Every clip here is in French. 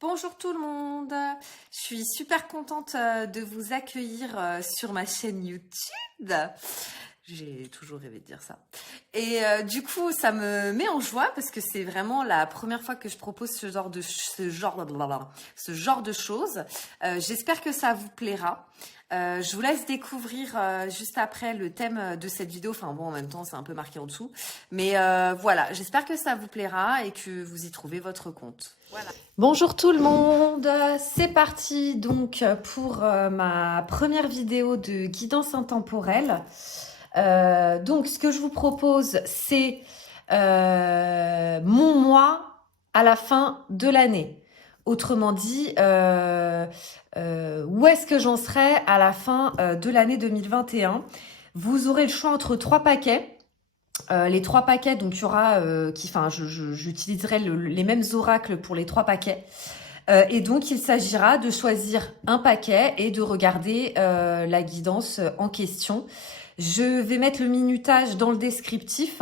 Bonjour tout le monde, je suis super contente de vous accueillir sur ma chaîne YouTube. J'ai toujours rêvé de dire ça. Et du coup, ça me met en joie parce que c'est vraiment la première fois que je propose ce genre de choses. J'espère que ça vous plaira. Je vous laisse découvrir juste après le thème de cette vidéo. Enfin bon, en même temps, c'est un peu marqué en dessous. Mais voilà, j'espère que ça vous plaira et que vous y trouvez votre compte. Voilà. Bonjour tout le monde, c'est parti donc pour ma première vidéo de guidance intemporelle. Donc ce que je vous propose, c'est mon mois à la fin de l'année. Autrement dit, où est-ce que j'en serai à la fin de l'année 2021? Vous aurez le choix entre 3 paquets. Les 3 paquets, donc il y aura, j'utiliserai les mêmes oracles pour les 3 paquets. Et donc, il s'agira de choisir un paquet et de regarder la guidance en question. Je vais mettre le minutage dans le descriptif,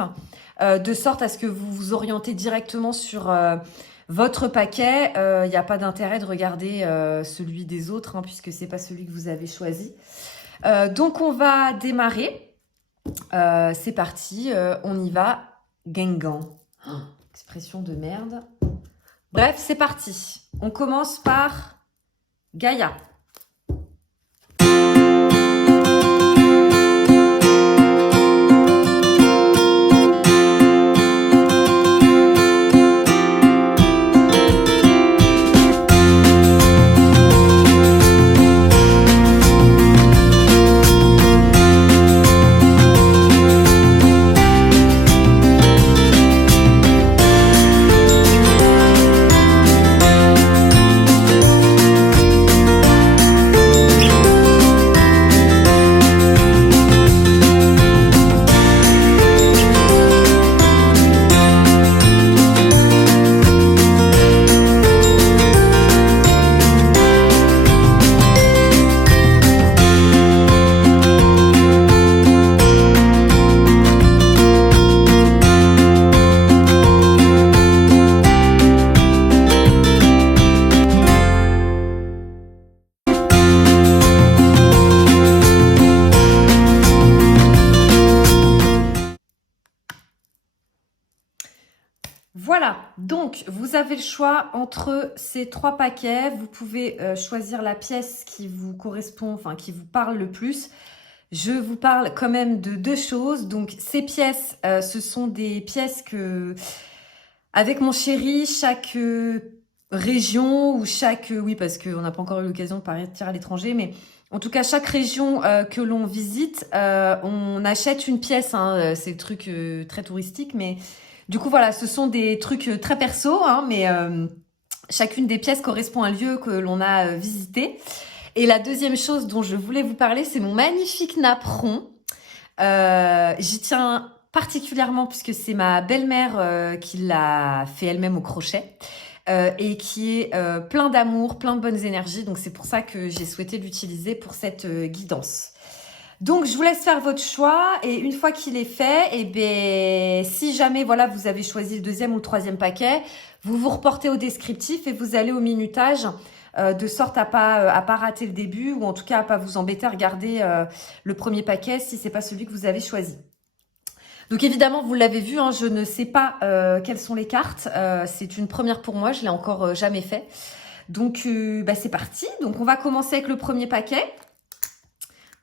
de sorte à ce que vous vous orientez directement sur votre paquet. Il n'y a pas d'intérêt de regarder celui des autres, hein, puisque c'est pas celui que vous avez choisi. Donc, on va démarrer. C'est parti, on y va. Gengan. Oh, expression de merde. Bref, c'est parti. On commence par Gaïa. Voilà, donc vous avez le choix entre ces 3 paquets. Vous pouvez choisir la pièce qui vous correspond, enfin qui vous parle le plus. Je vous parle quand même de 2 choses. Donc ces pièces, ce sont des pièces que, avec mon chéri, chaque région ou chaque... oui, parce qu'on n'a pas encore eu l'occasion de partir à l'étranger, mais en tout cas, chaque région que l'on visite, on achète une pièce. Hein, c'est le truc très touristique, mais... Du coup, voilà, ce sont des trucs très perso, hein, mais chacune des pièces correspond à un lieu que l'on a visité. Et la deuxième chose dont je voulais vous parler, c'est mon magnifique napperon. J'y tiens particulièrement puisque c'est ma belle-mère qui l'a fait elle-même au crochet et qui est plein d'amour, plein de bonnes énergies. Donc, c'est pour ça que j'ai souhaité l'utiliser pour cette guidance. Donc, je vous laisse faire votre choix et une fois qu'il est fait, eh bien, si jamais voilà, vous avez choisi le 2e ou le 3e paquet, vous vous reportez au descriptif et vous allez au minutage de sorte à pas rater le début ou en tout cas à pas vous embêter à regarder le premier paquet si c'est pas celui que vous avez choisi. Donc évidemment, vous l'avez vu, hein, je ne sais pas quelles sont les cartes. C'est une première pour moi, je l'ai encore jamais fait. Donc, c'est parti. Donc, on va commencer avec le premier paquet.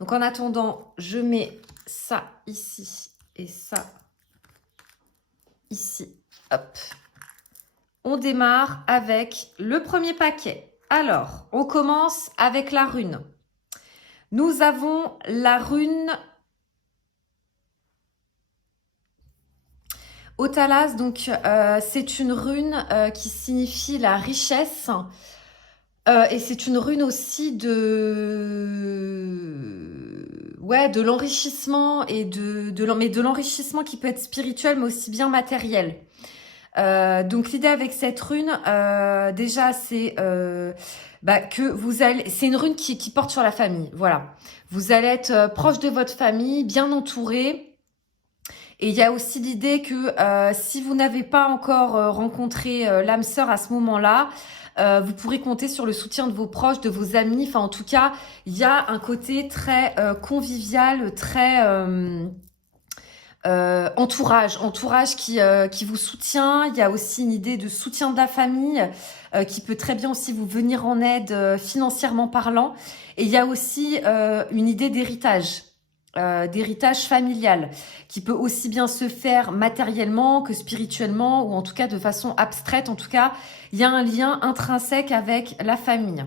Donc, en attendant, je mets ça ici et ça ici. Hop. On démarre avec le premier paquet. Alors, on commence avec la rune. Nous avons la rune Otalas. Donc, c'est une rune qui signifie la richesse. Et c'est une rune aussi de l'enrichissement et de l'enrichissement qui peut être spirituel mais aussi bien matériel. Donc l'idée avec cette rune, déjà c'est que vous allez, c'est une rune qui porte sur la famille. Voilà, vous allez être proche de votre famille, bien entouré. Et il y a aussi l'idée que si vous n'avez pas encore rencontré l'âme sœur à ce moment-là, vous pourrez compter sur le soutien de vos proches, de vos amis. Enfin, en tout cas, il y a un côté très convivial, très entourage qui vous soutient. Il y a aussi une idée de soutien de la famille qui peut très bien aussi vous venir en aide financièrement parlant. Et il y a aussi une idée d'héritage familial, qui peut aussi bien se faire matériellement que spirituellement, ou en tout cas de façon abstraite. En tout cas, il y a un lien intrinsèque avec la famille.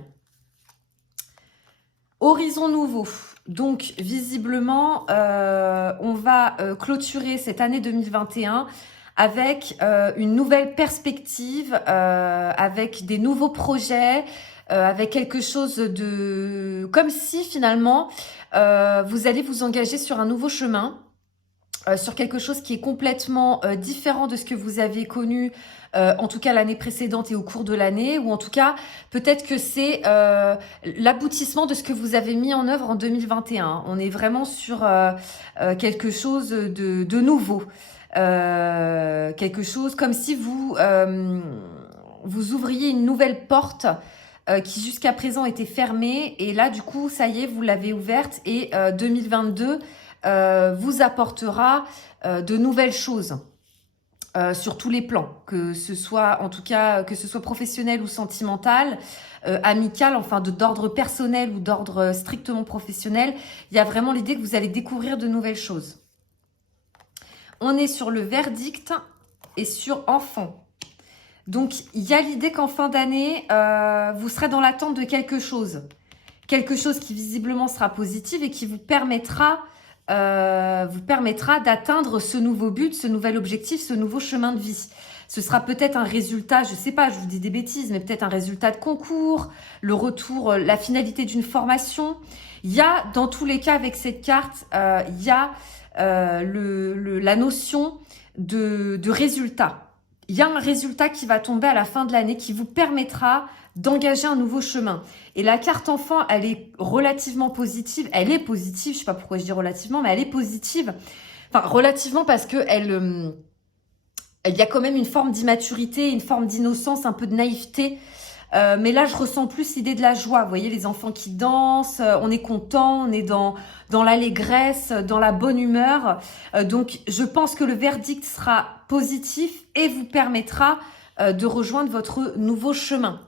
Horizon nouveau. Donc, visiblement, on va clôturer cette année 2021 avec une nouvelle perspective, avec des nouveaux projets, avec quelque chose de... Comme si, finalement, vous allez vous engager sur un nouveau chemin, sur quelque chose qui est complètement différent de ce que vous avez connu, en tout cas l'année précédente et au cours de l'année, ou en tout cas, peut-être que c'est l'aboutissement de ce que vous avez mis en œuvre en 2021. On est vraiment sur quelque chose de nouveau. Quelque chose comme si vous ouvriez une nouvelle porte qui jusqu'à présent était fermée, et là du coup ça y est, vous l'avez ouverte, et 2022 vous apportera de nouvelles choses sur tous les plans, que ce soit en tout cas que ce soit professionnel ou sentimental, amical, enfin d'ordre personnel ou d'ordre strictement professionnel. Il y a vraiment l'idée que vous allez découvrir de nouvelles choses. On est sur le verdict et sur enfant. Donc, il y a l'idée qu'en fin d'année, vous serez dans l'attente de quelque chose. Quelque chose qui visiblement sera positif et qui vous permettra d'atteindre ce nouveau but, ce nouvel objectif, ce nouveau chemin de vie. Ce sera peut-être un résultat, je sais pas, je vous dis des bêtises, mais peut-être un résultat de concours, le retour, la finalité d'une formation. Il y a, dans tous les cas, avec cette carte, il y a la notion de résultat. Il y a un résultat qui va tomber à la fin de l'année qui vous permettra d'engager un nouveau chemin. Et la carte enfant, elle est relativement positive. Elle est positive, je sais pas pourquoi je dis relativement, mais elle est positive. Enfin, relativement parce que il y a quand même une forme d'immaturité, une forme d'innocence, un peu de naïveté. Mais là, je ressens plus l'idée de la joie. Vous voyez, les enfants qui dansent, on est content, on est dans l'allégresse, dans la bonne humeur. Donc, je pense que le verdict sera positif et vous permettra de rejoindre votre nouveau chemin.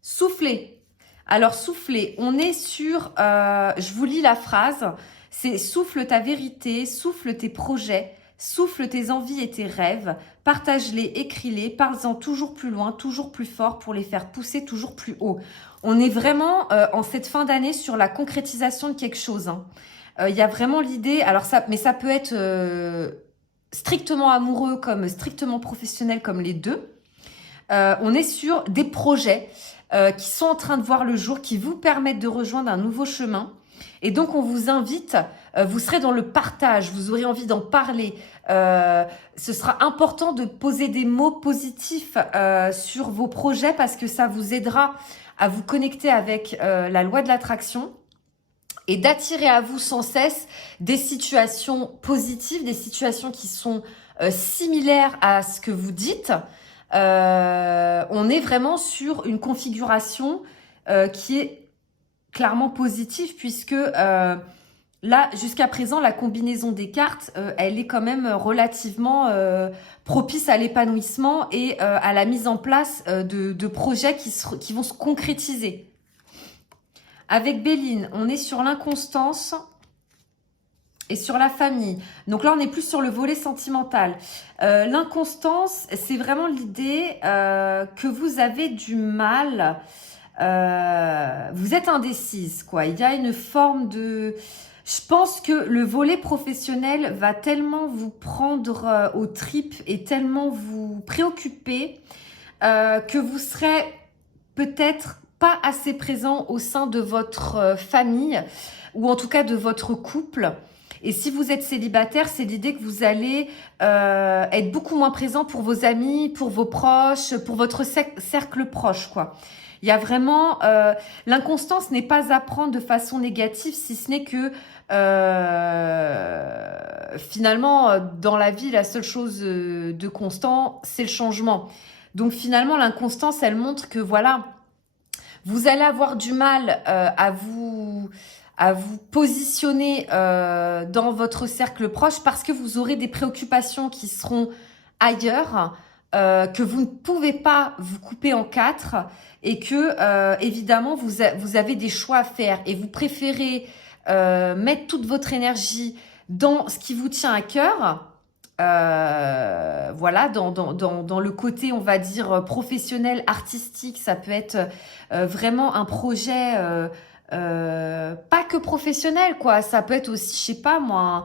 Souffler. Alors, souffler, on est sur... je vous lis la phrase. C'est « Souffle ta vérité, souffle tes projets, souffle tes envies et tes rêves, partage-les, écris-les, parle-en toujours plus loin, toujours plus fort pour les faire pousser toujours plus haut. » On est vraiment en cette fin d'année sur la concrétisation de quelque chose. Hein. Il y a vraiment l'idée, mais ça peut être strictement amoureux comme strictement professionnel, comme les deux. On est sur des projets qui sont en train de voir le jour, qui vous permettent de rejoindre un nouveau chemin. Et donc, on vous invite, vous serez dans le partage, vous aurez envie d'en parler. Ce sera important de poser des mots positifs sur vos projets parce que ça vous aidera à vous connecter avec la loi de l'attraction et d'attirer à vous sans cesse des situations positives, des situations qui sont similaires à ce que vous dites. On est vraiment sur une configuration qui est clairement positive puisque là, jusqu'à présent, la combinaison des cartes, elle est quand même relativement propice à l'épanouissement et à la mise en place de projets qui vont se concrétiser. Avec Béline, on est sur l'inconstance et sur la famille. Donc là, on est plus sur le volet sentimental. L'inconstance, c'est vraiment l'idée que vous avez du mal. Vous êtes indécise, quoi. Il y a une forme de... Je pense que le volet professionnel va tellement vous prendre aux tripes et tellement vous préoccuper que vous serez peut-être pas assez présent au sein de votre famille ou en tout cas de votre couple. Et si vous êtes célibataire, c'est l'idée que vous allez être beaucoup moins présent pour vos amis, pour vos proches, pour votre cercle proche, quoi. Il y a vraiment... l'inconstance n'est pas à prendre de façon négative, si ce n'est que finalement, dans la vie, la seule chose de constant, c'est le changement. Donc finalement, l'inconstance, elle montre que voilà, vous allez avoir du mal à vous positionner dans votre cercle proche parce que vous aurez des préoccupations qui seront ailleurs, que vous ne pouvez pas vous couper en quatre et que, évidemment, vous avez des choix à faire et vous préférez mettre toute votre énergie dans ce qui vous tient à cœur. Voilà, dans le côté, on va dire, professionnel, artistique, ça peut être vraiment un projet, pas que professionnel, quoi. Ça peut être aussi, je sais pas moi,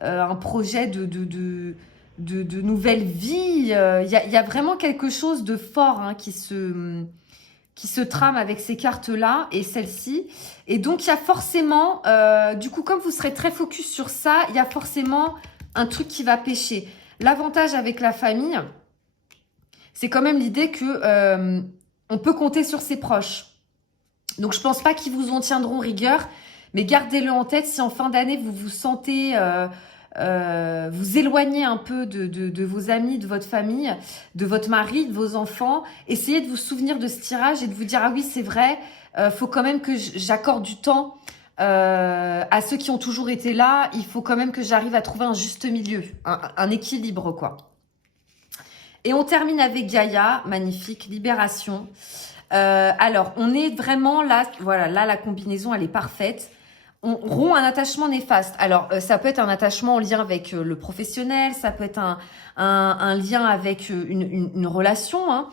un projet de nouvelle vie. Il y a vraiment quelque chose de fort hein, qui se trame avec ces cartes-là et celle-ci. Et donc, il y a forcément, du coup, comme vous serez très focus sur ça, il y a forcément un truc qui va pêcher. L'avantage avec la famille, c'est quand même l'idée que on peut compter sur ses proches. Donc, je pense pas qu'ils vous en tiendront rigueur, mais gardez-le en tête si en fin d'année, vous vous sentez vous éloigner un peu de vos amis, de votre famille, de votre mari, de vos enfants. Essayez de vous souvenir de ce tirage et de vous dire « Ah oui, c'est vrai, faut quand même que j'accorde du temps à ceux qui ont toujours été là. Il faut quand même que j'arrive à trouver un juste milieu, un équilibre, quoi. » Et on termine avec Gaïa, magnifique, libération. Alors, on est vraiment là, voilà, là, la combinaison, elle est parfaite. On rompt un attachement néfaste. Alors, ça peut être un attachement en lien avec le professionnel, ça peut être un lien avec une relation. Hein.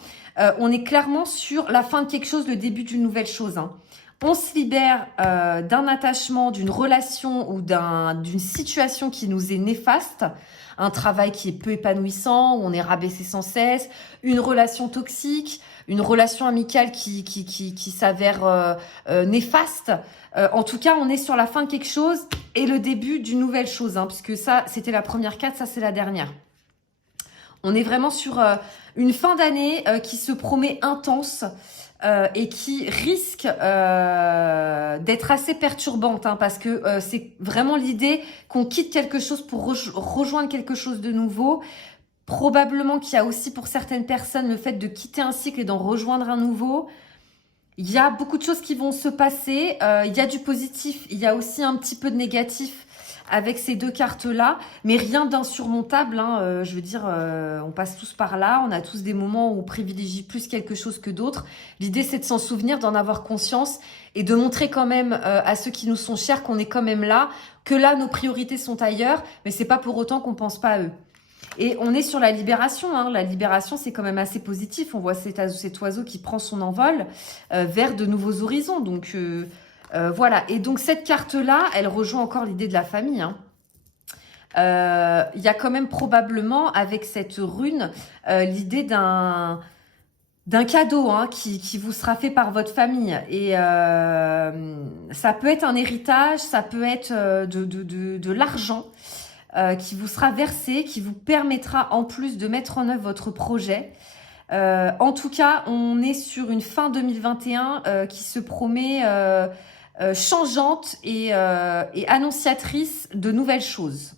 On est clairement sur la fin de quelque chose, le début d'une nouvelle chose. Hein. On se libère d'un attachement, d'une relation ou d'une situation qui nous est néfaste. Un travail qui est peu épanouissant, où on est rabaissé sans cesse, une relation toxique, une relation amicale qui s'avère néfaste. En tout cas, on est sur la fin de quelque chose et le début d'une nouvelle chose, hein, puisque ça, c'était la première carte, ça, c'est la dernière. On est vraiment sur une fin d'année qui se promet intense et qui risque d'être assez perturbante, hein, parce que c'est vraiment l'idée qu'on quitte quelque chose pour rejoindre quelque chose de nouveau. Probablement qu'il y a aussi pour certaines personnes le fait de quitter un cycle et d'en rejoindre un nouveau. Il y a beaucoup de choses qui vont se passer. Il y a du positif, il y a aussi un petit peu de négatif avec ces deux cartes-là, mais rien d'insurmontable. Hein. Je veux dire, on passe tous par là. On a tous des moments où on privilégie plus quelque chose que d'autres. L'idée, c'est de s'en souvenir, d'en avoir conscience et de montrer quand même à ceux qui nous sont chers qu'on est quand même là, que là, nos priorités sont ailleurs, mais c'est pas pour autant qu'on pense pas à eux. Et on est sur la libération. Hein. La libération, c'est quand même assez positif. On voit cet oiseau qui prend son envol vers de nouveaux horizons. Donc, voilà. Et donc, cette carte-là, elle rejoint encore l'idée de la famille. Hein. Y a quand même probablement, avec cette rune, l'idée d'un cadeau hein, qui vous sera fait par votre famille. Et ça peut être un héritage, ça peut être de l'argent. Qui vous sera versé, qui vous permettra en plus de mettre en œuvre votre projet. En tout cas, on est sur une fin 2021 qui se promet changeante et annonciatrice de nouvelles choses.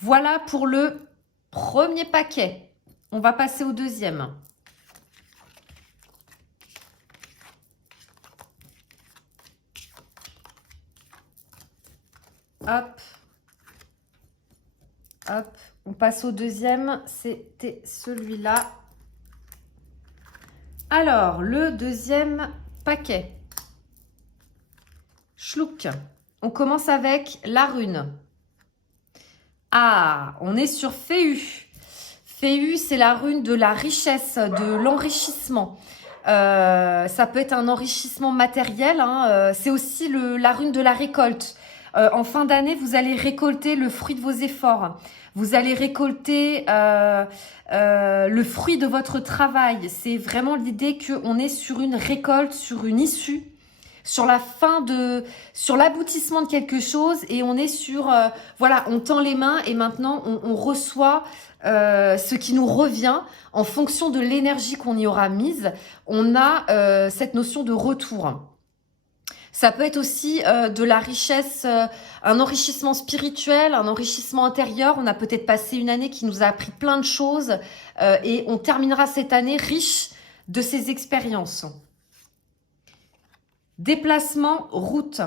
Voilà pour le premier paquet. On va passer au deuxième. Hop. Hop, on passe au deuxième, c'était celui-là. Alors, le deuxième paquet. Schlouk. On commence avec la rune. Ah, on est sur Féu. Féu, c'est la rune de la richesse, de l'enrichissement. Ça peut être un enrichissement matériel. Hein, c'est aussi la rune de la récolte. En fin d'année, vous allez récolter le fruit de vos efforts. Vous allez récolter le fruit de votre travail. C'est vraiment l'idée qu'on est sur une récolte, sur une issue, sur sur l'aboutissement de quelque chose et on est sur, voilà, on tend les mains et maintenant on reçoit ce qui nous revient en fonction de l'énergie qu'on y aura mise. On a cette notion de retour. Ça peut être aussi de la richesse, un enrichissement spirituel, un enrichissement intérieur. On a peut-être passé une année qui nous a appris plein de choses et on terminera cette année riche de ces expériences. Déplacement, route.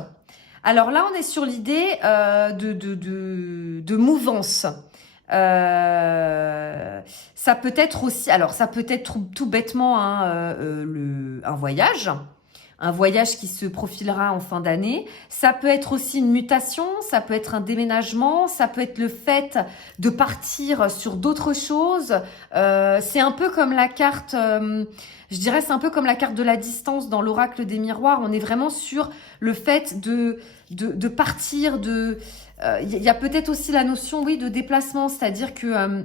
Alors là, on est sur l'idée de mouvance. Ça peut être aussi, alors ça peut être tout bêtement hein, un voyage qui se profilera en fin d'année. Ça peut être aussi une mutation, ça peut être un déménagement, ça peut être le fait de partir sur d'autres choses. C'est un peu comme la carte, je dirais c'est un peu comme la carte de la distance dans l'oracle des miroirs. On est vraiment sur le fait de partir, il y a peut-être aussi la notion, oui, de déplacement, c'est-à-dire que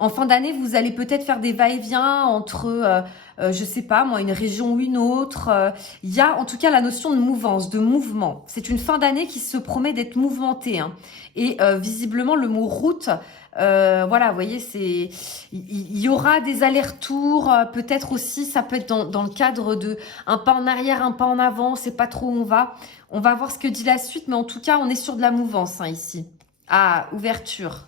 en fin d'année, vous allez peut-être faire des va-et-vient entre, je sais pas moi, une région ou une autre. Il y a en tout cas la notion de mouvance, de mouvement. C'est une fin d'année qui se promet d'être mouvementée. Hein. Et visiblement, le mot route, voilà, vous voyez, il y aura des allers-retours. Peut-être aussi, ça peut être dans le cadre de un pas en arrière, un pas en avant. C'est pas trop où on va. On va voir ce que dit la suite, mais en tout cas, on est sur de la mouvance hein, ici. Ah, ouverture.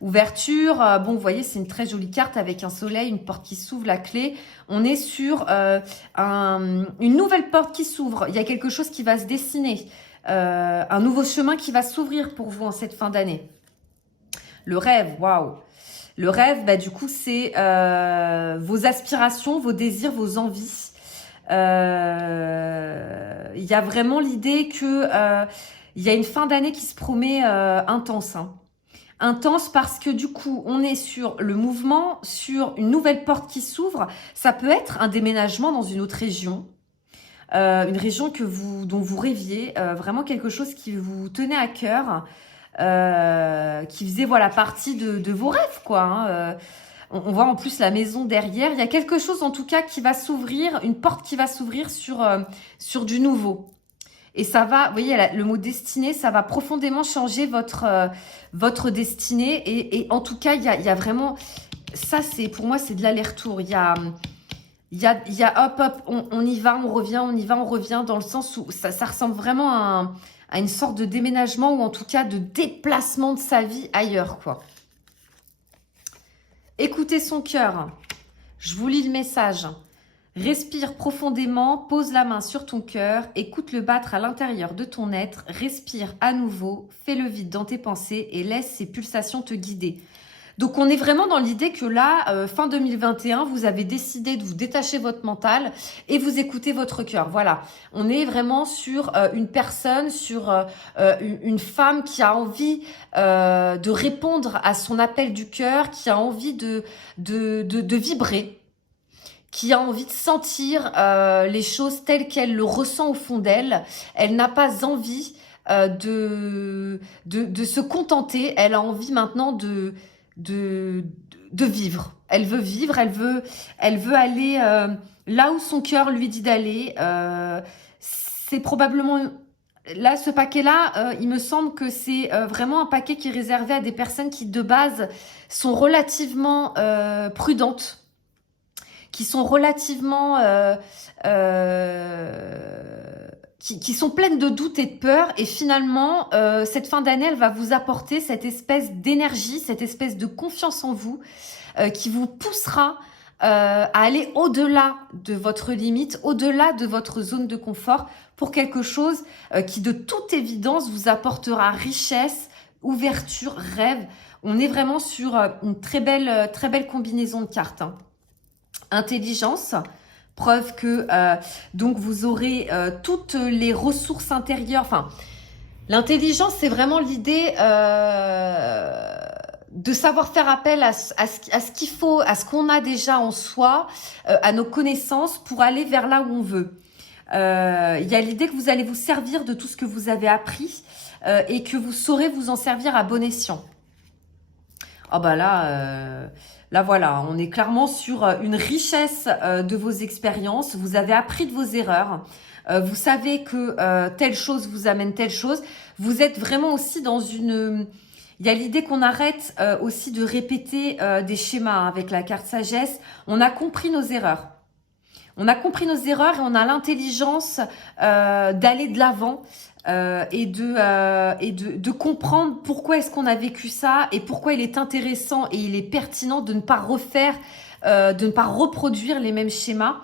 Ouverture, bon, vous voyez, c'est une très jolie carte avec un soleil, une porte qui s'ouvre, la clé. On est sur une nouvelle porte qui s'ouvre. Il y a quelque chose qui va se dessiner. Un nouveau chemin qui va s'ouvrir pour vous en cette fin d'année. Le rêve, waouh. Le rêve, bah, du coup, c'est vos aspirations, vos désirs, vos envies. Il y a vraiment l'idée que il y a une fin d'année qui se promet intense. Hein. Intense parce que du coup, on est sur le mouvement, sur une nouvelle porte qui s'ouvre. Ça peut être un déménagement dans une autre région, une région dont vous rêviez, vraiment quelque chose qui vous tenait à cœur, qui faisait voilà partie de vos rêves, quoi. Hein, on voit en plus la maison derrière. Il y a quelque chose en tout cas qui va s'ouvrir, une porte qui va s'ouvrir sur du nouveau. Et ça va, vous voyez, le mot destinée, ça va profondément changer votre destinée. Et en tout cas, il y a vraiment, ça c'est pour moi, c'est de l'aller-retour. Il y a hop, hop, on y va, on revient, on y va, on revient, dans le sens où ça ressemble vraiment à une sorte de déménagement ou en tout cas de déplacement de sa vie ailleurs, quoi. Écoutez son cœur. Je vous lis le message. Respire profondément, pose la main sur ton cœur, écoute-le battre à l'intérieur de ton être, respire à nouveau, fais le vide dans tes pensées et laisse ces pulsations te guider. Donc on est vraiment dans l'idée que là, fin 2021, vous avez décidé de vous détacher votre mental et vous écoutez votre cœur. Voilà, on est vraiment sur une personne, sur une femme qui a envie de répondre à son appel du cœur, qui a envie de vibrer, qui a envie de sentir les choses telles qu'elle le ressent au fond d'elle. Elle n'a pas envie de se contenter. Elle a envie maintenant de vivre. Elle veut vivre, elle veut aller là où son cœur lui dit d'aller. C'est probablement... Là, ce paquet-là, il me semble que c'est vraiment un paquet qui est réservé à des personnes qui, de base, sont relativement prudentes, qui sont relativement... qui sont pleines de doutes et de peur. Et finalement, cette fin d'année, elle va vous apporter cette espèce d'énergie, cette espèce de confiance en vous qui vous poussera à aller au-delà de votre limite, au-delà de votre zone de confort pour quelque chose qui, de toute évidence, vous apportera richesse, ouverture, rêve. On est vraiment sur une très belle combinaison de cartes. Hein. Intelligence, preuve que donc vous aurez toutes les ressources intérieures. Enfin, l'intelligence, c'est vraiment l'idée de savoir faire appel à ce qu'il faut, à ce qu'on a déjà en soi, à nos connaissances pour aller vers là où on veut. Il y a l'idée que vous allez vous servir de tout ce que vous avez appris et que vous saurez vous en servir à bon escient. Oh bah là... Là, voilà, on est clairement sur une richesse de vos expériences. Vous avez appris de vos erreurs. Vous savez que telle chose vous amène telle chose. Vous êtes vraiment aussi dans une... Il y a l'idée qu'on arrête aussi de répéter des schémas avec la carte sagesse. On a compris nos erreurs. On a compris nos erreurs et on a l'intelligence d'aller de l'avant et de comprendre pourquoi est-ce qu'on a vécu ça et pourquoi il est intéressant et il est pertinent de ne pas refaire, de ne pas reproduire les mêmes schémas.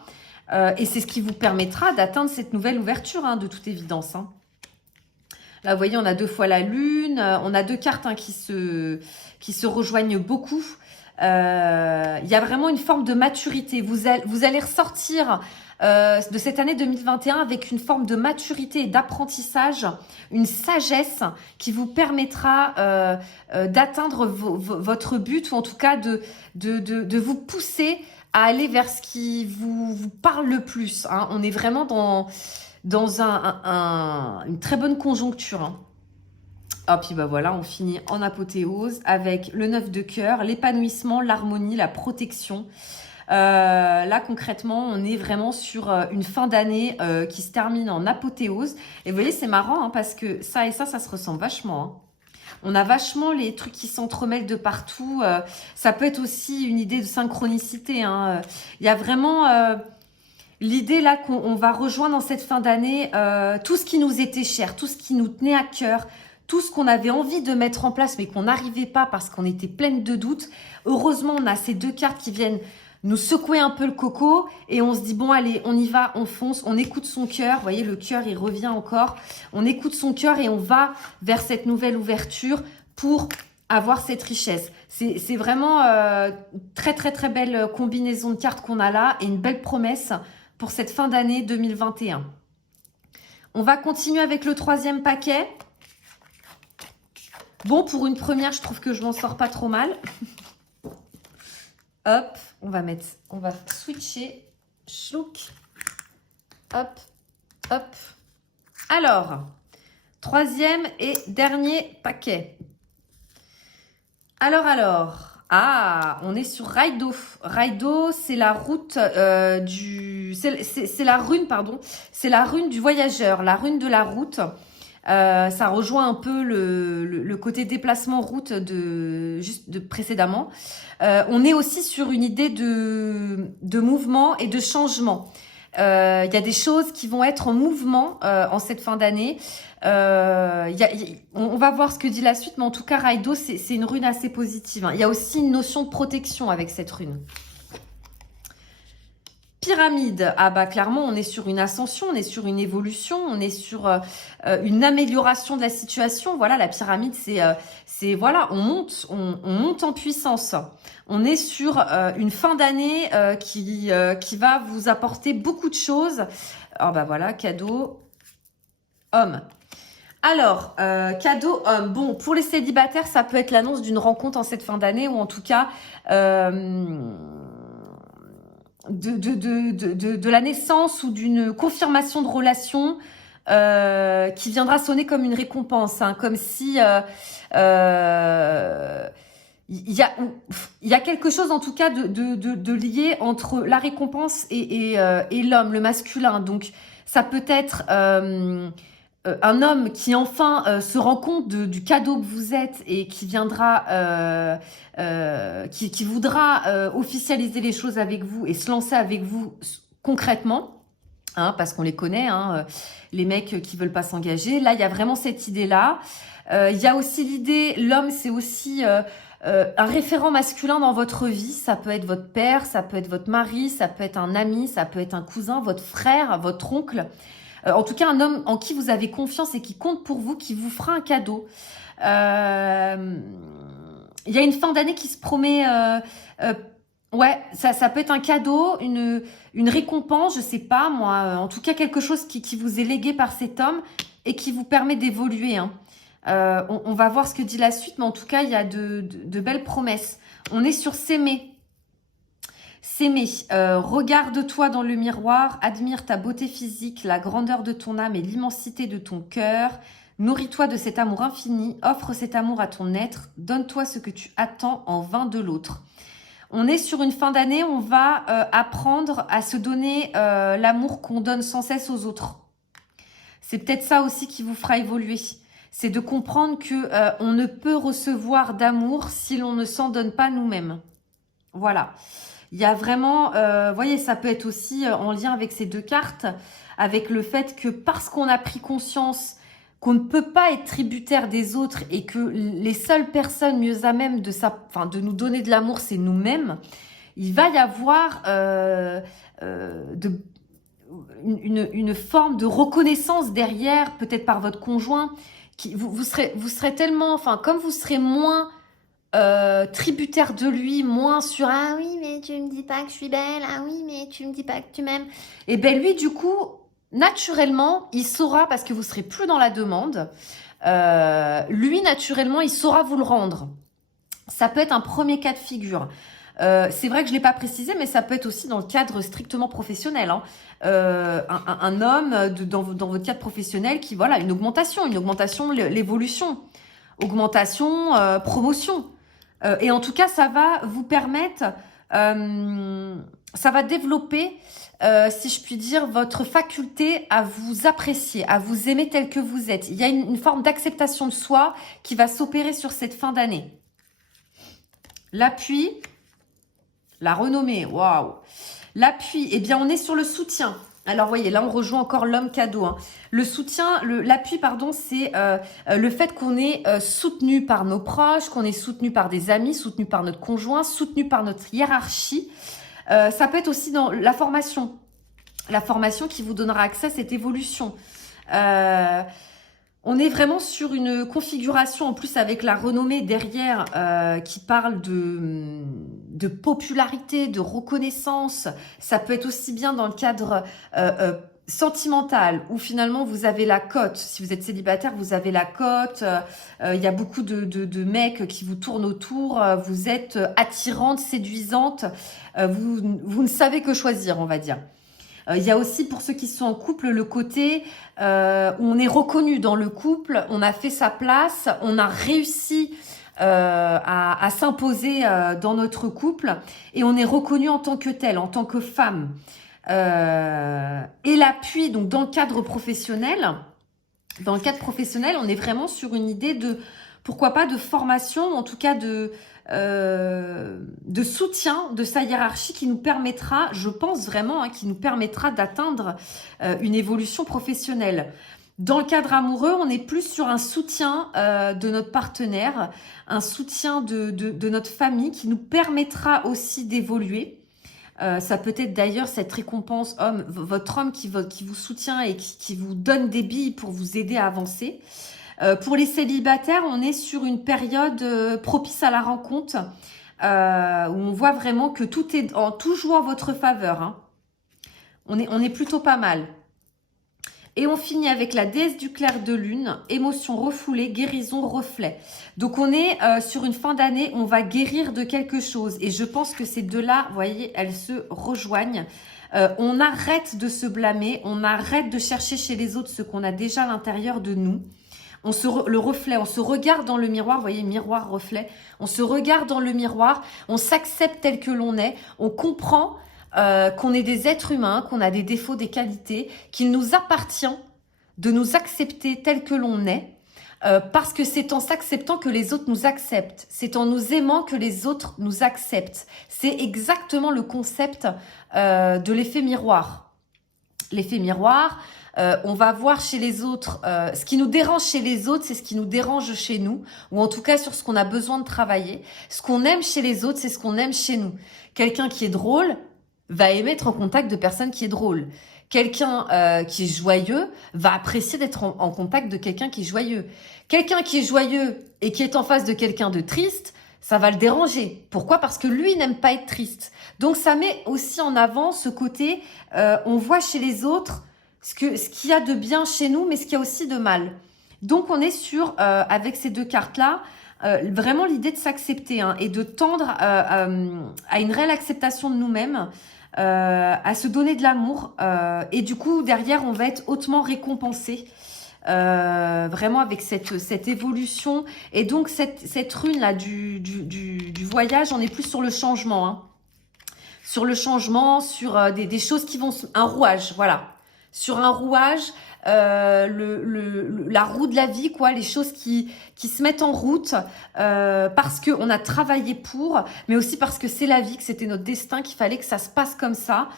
Et c'est ce qui vous permettra d'atteindre cette nouvelle ouverture, hein, de toute évidence. Hein. Là, vous voyez, on a 2 fois la lune. On a 2 cartes hein, qui se rejoignent beaucoup. Il y a vraiment une forme de maturité. Vous allez ressortir de cette année 2021 avec une forme de maturité et d'apprentissage, une sagesse qui vous permettra d'atteindre votre but ou en tout cas de vous pousser à aller vers ce qui vous parle le plus. Hein. On est vraiment dans une très bonne conjoncture. Hein. Ah, puis bah voilà, on finit en apothéose avec le 9 de cœur, l'épanouissement, l'harmonie, la protection. Là, concrètement, on est vraiment sur une fin d'année qui se termine en apothéose. Et vous voyez, c'est marrant hein, parce que ça et ça se ressemble vachement. Hein. On a vachement les trucs qui s'entremêlent de partout. Ça peut être aussi une idée de synchronicité. Hein. Il y a vraiment l'idée là qu'on va rejoindre dans cette fin d'année tout ce qui nous était cher, tout ce qui nous tenait à cœur, tout ce qu'on avait envie de mettre en place mais qu'on n'arrivait pas parce qu'on était pleine de doutes. Heureusement, on a ces 2 cartes qui viennent nous secouer un peu le coco et on se dit bon allez, on y va, on fonce, on écoute son cœur. Vous voyez, le cœur, il revient encore. On écoute son cœur et on va vers cette nouvelle ouverture pour avoir cette richesse. C'est vraiment très très très belle combinaison de cartes qu'on a là et une belle promesse pour cette fin d'année 2021. On va continuer avec le 3e paquet. Bon, pour une première, je trouve que je m'en sors pas trop mal. Hop, on va switcher. Chlouk. Hop, hop. Alors, 3e et dernier paquet. Alors. Ah, on est sur Raido. Raido, c'est la route c'est la rune, pardon. C'est la rune du voyageur, la rune de la route. Ça rejoint un peu le côté déplacement route de précédemment. On est aussi sur une idée de mouvement et de changement. Il y a des choses qui vont être en mouvement en cette fin d'année. On va voir ce que dit la suite, mais en tout cas, Raido, c'est une rune assez positive. Hein. Il y a aussi une notion de protection avec cette rune. Pyramide, ah bah clairement on est sur une ascension, on est sur une évolution, on est sur une amélioration de la situation. Voilà, la pyramide c'est voilà, on monte en puissance. On est sur une fin d'année qui va vous apporter beaucoup de choses. Ah bah voilà, cadeau homme. Alors, cadeau homme. Bon, pour les célibataires, ça peut être l'annonce d'une rencontre en cette fin d'année ou en tout cas de la naissance ou d'une confirmation de relation qui viendra sonner comme une récompense, hein, comme si il y a quelque chose en tout cas de lié entre la récompense et l'homme, le masculin. Donc ça peut être un homme qui enfin se rend compte du cadeau que vous êtes et qui viendra, qui voudra officialiser les choses avec vous et se lancer avec vous concrètement, hein, parce qu'on les connaît, hein, les mecs qui veulent pas s'engager. Là, il y a vraiment cette idée-là. Il y a aussi l'idée, l'homme, c'est aussi un référent masculin dans votre vie. Ça peut être votre père, ça peut être votre mari, ça peut être un ami, ça peut être un cousin, votre frère, votre oncle. En tout cas, un homme en qui vous avez confiance et qui compte pour vous, qui vous fera un cadeau. Il y a une fin d'année qui se promet. Ouais, ça peut être un cadeau, une récompense, je sais pas moi. En tout cas, quelque chose qui vous est légué par cet homme et qui vous permet d'évoluer. Hein. On va voir ce que dit la suite, mais en tout cas, il y a de belles promesses. On est sur s'aimer. S'aimer, regarde-toi dans le miroir, admire ta beauté physique, la grandeur de ton âme et l'immensité de ton cœur. Nourris-toi de cet amour infini, offre cet amour à ton être, donne-toi ce que tu attends en vain de l'autre. On est sur une fin d'année, on va apprendre à se donner l'amour qu'on donne sans cesse aux autres. C'est peut-être ça aussi qui vous fera évoluer. C'est de comprendre que on ne peut recevoir d'amour si l'on ne s'en donne pas nous-mêmes. Voilà. Il y a vraiment, vous voyez, ça peut être aussi en lien avec ces deux cartes, avec le fait que parce qu'on a pris conscience qu'on ne peut pas être tributaire des autres et que les seules personnes mieux à même de nous donner de l'amour, c'est nous-mêmes, il va y avoir une forme de reconnaissance derrière, peut-être par votre conjoint, vous serez tellement, enfin, comme vous serez moins tributaire de lui, moins sur ah oui mais tu me dis pas que je suis belle, ah oui mais tu me dis pas que tu m'aimes, et ben lui du coup naturellement il saura, parce que vous serez plus dans la demande, lui naturellement il saura vous le rendre. Ça peut être un premier cas de figure. C'est vrai que je ne l'ai pas précisé, mais ça peut être aussi dans le cadre strictement professionnel, hein. Un homme dans votre cadre professionnel qui, voilà, une augmentation, l'évolution, augmentation, promotion. Et en tout cas, ça va vous permettre, ça va développer, si je puis dire, votre faculté à vous apprécier, à vous aimer tel que vous êtes. Il y a une forme d'acceptation de soi qui va s'opérer sur cette fin d'année. L'appui, la renommée, waouh. L'appui, eh bien, on est sur le soutien. Alors, voyez, là, on rejoint encore l'homme cadeau, hein. Le soutien, l'appui, pardon, c'est le fait qu'on est soutenu par nos proches, qu'on est soutenu par des amis, soutenu par notre conjoint, soutenu par notre hiérarchie. Ça peut être aussi dans la formation qui vous donnera accès à cette évolution. On est vraiment sur une configuration, en plus avec la renommée derrière, qui parle de popularité, de reconnaissance. Ça peut être aussi bien dans le cadre sentimental, où finalement vous avez la cote. Si vous êtes célibataire, vous avez la cote. Il y a beaucoup de mecs qui vous tournent autour. Vous êtes attirante, séduisante. Vous ne savez que choisir, on va dire. Il y a aussi, pour ceux qui sont en couple, le côté où on est reconnu dans le couple, on a fait sa place, on a réussi à s'imposer dans notre couple et on est reconnu en tant que tel, en tant que femme. Et l'appui, donc dans le cadre professionnel, on est vraiment sur une idée de, pourquoi pas, de formation, en tout cas de soutien de sa hiérarchie qui nous permettra, je pense vraiment, qui nous permettra d'atteindre une évolution professionnelle. Dans le cadre amoureux, on est plus sur un soutien de notre partenaire, un soutien de notre famille qui nous permettra aussi d'évoluer. Ça peut être d'ailleurs cette récompense homme, votre homme qui vous soutient et qui vous donne des billes pour vous aider à avancer. Pour les célibataires, on est sur une période propice à la rencontre, où on voit vraiment que tout joue en votre faveur, hein. On est plutôt pas mal. Et on finit avec la déesse du clair de lune, émotion refoulée, guérison, reflet. Donc on est sur une fin d'année, on va guérir de quelque chose. Et je pense que ces deux-là, vous voyez, elles se rejoignent. On arrête de se blâmer, on arrête de chercher chez les autres ce qu'on a déjà à l'intérieur de nous. Le reflet, on se regarde dans le miroir, vous voyez, miroir, reflet. On se regarde dans le miroir, on s'accepte tel que l'on est, on comprend qu'on est des êtres humains, qu'on a des défauts, des qualités, qu'il nous appartient de nous accepter tel que l'on est, parce que c'est en s'acceptant que les autres nous acceptent, c'est en nous aimant que les autres nous acceptent. C'est exactement le concept de l'effet miroir. L'effet miroir, on va voir chez les autres, ce qui nous dérange chez les autres, c'est ce qui nous dérange chez nous, ou en tout cas sur ce qu'on a besoin de travailler. Ce qu'on aime chez les autres, c'est ce qu'on aime chez nous. Quelqu'un qui est drôle va aimer être en contact de personnes qui est drôle. Quelqu'un qui est joyeux va apprécier d'être en contact de quelqu'un qui est joyeux. Quelqu'un qui est joyeux et qui est en face de quelqu'un de triste, ça va le déranger. Pourquoi? Parce que lui n'aime pas être triste. Donc ça met aussi en avant ce côté, on voit chez les autres ce qu'il y a de bien chez nous, mais ce qu'il y a aussi de mal. Donc on est sur, avec ces deux cartes-là, vraiment l'idée de s'accepter, hein, et de tendre à une réelle acceptation de nous-mêmes, à se donner de l'amour, et du coup derrière on va être hautement récompensé, vraiment avec cette évolution. Et donc cette rune là du voyage, on est plus sur le changement, hein. Sur le changement, sur des choses qui vont, un rouage, voilà. sur un rouage, la roue de la vie, quoi, les choses qui se mettent en route parce qu'on a travaillé pour, mais aussi parce que c'est la vie, que c'était notre destin, qu'il fallait que ça se passe comme ça.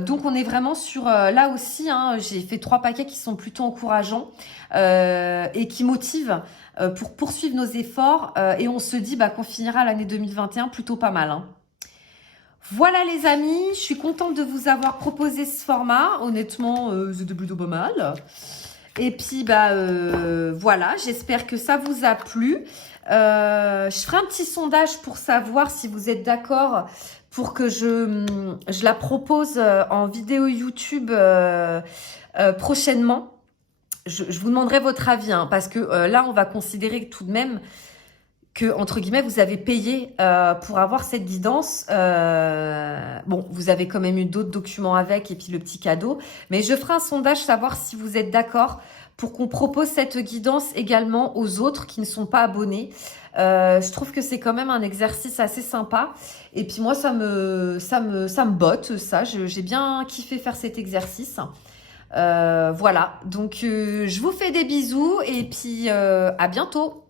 Donc on est vraiment sur, là aussi, hein, j'ai fait 3 paquets qui sont plutôt encourageants et qui motivent pour poursuivre nos efforts et on se dit qu'on finira l'année 2021 plutôt pas mal, hein. Voilà les amis, je suis contente de vous avoir proposé ce format. Honnêtement, c'était plutôt pas mal. Et puis, voilà, j'espère que ça vous a plu. Je ferai un petit sondage pour savoir si vous êtes d'accord pour que je la propose en vidéo YouTube prochainement. Je vous demanderai votre avis, hein, parce que là, on va considérer tout de même que, entre guillemets, vous avez payé pour avoir cette guidance. Bon, vous avez quand même eu d'autres documents avec et puis le petit cadeau. Mais je ferai un sondage, savoir si vous êtes d'accord pour qu'on propose cette guidance également aux autres qui ne sont pas abonnés. Je trouve que c'est quand même un exercice assez sympa. Et puis moi, ça me botte, ça. J'ai bien kiffé faire cet exercice. Voilà, donc je vous fais des bisous et puis à bientôt.